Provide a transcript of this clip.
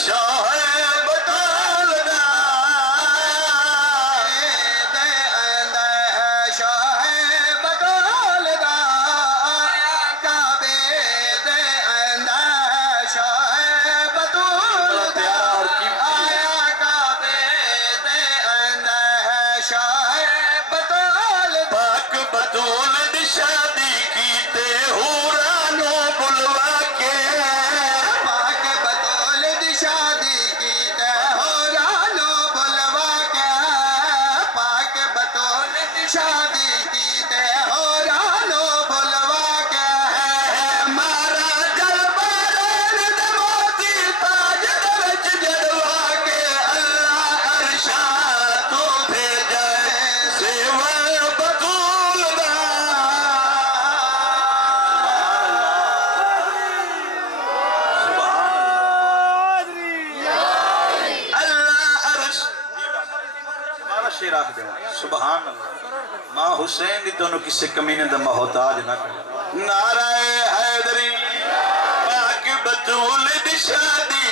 شاہ بطول دا دے آندہ ہے شاہ بطول دا کعبے دے آندہ ہے شاہ بطول دا آیا کعبے دے آندہ ہے شاہ بطول پاک بطول دی شادی کیتے ہورانو بلوا کے پاک بطول دی شادی کیتے ہورانو بلوا کے پاک بطول دی شادی کیتے ہورانو بلوا کے مارا جلبارین دے موتی تاج درج جڑوا کے اللہ ارشاد تو بھیجے سیوائے بطول دا اللہ عرش ہمارا شیر آخ دے سبحان اللہ ماں حسین دی دونوں کسی کمینے دا محتاج نہ کرے نعرہ حیدری پاک بطول دی شادی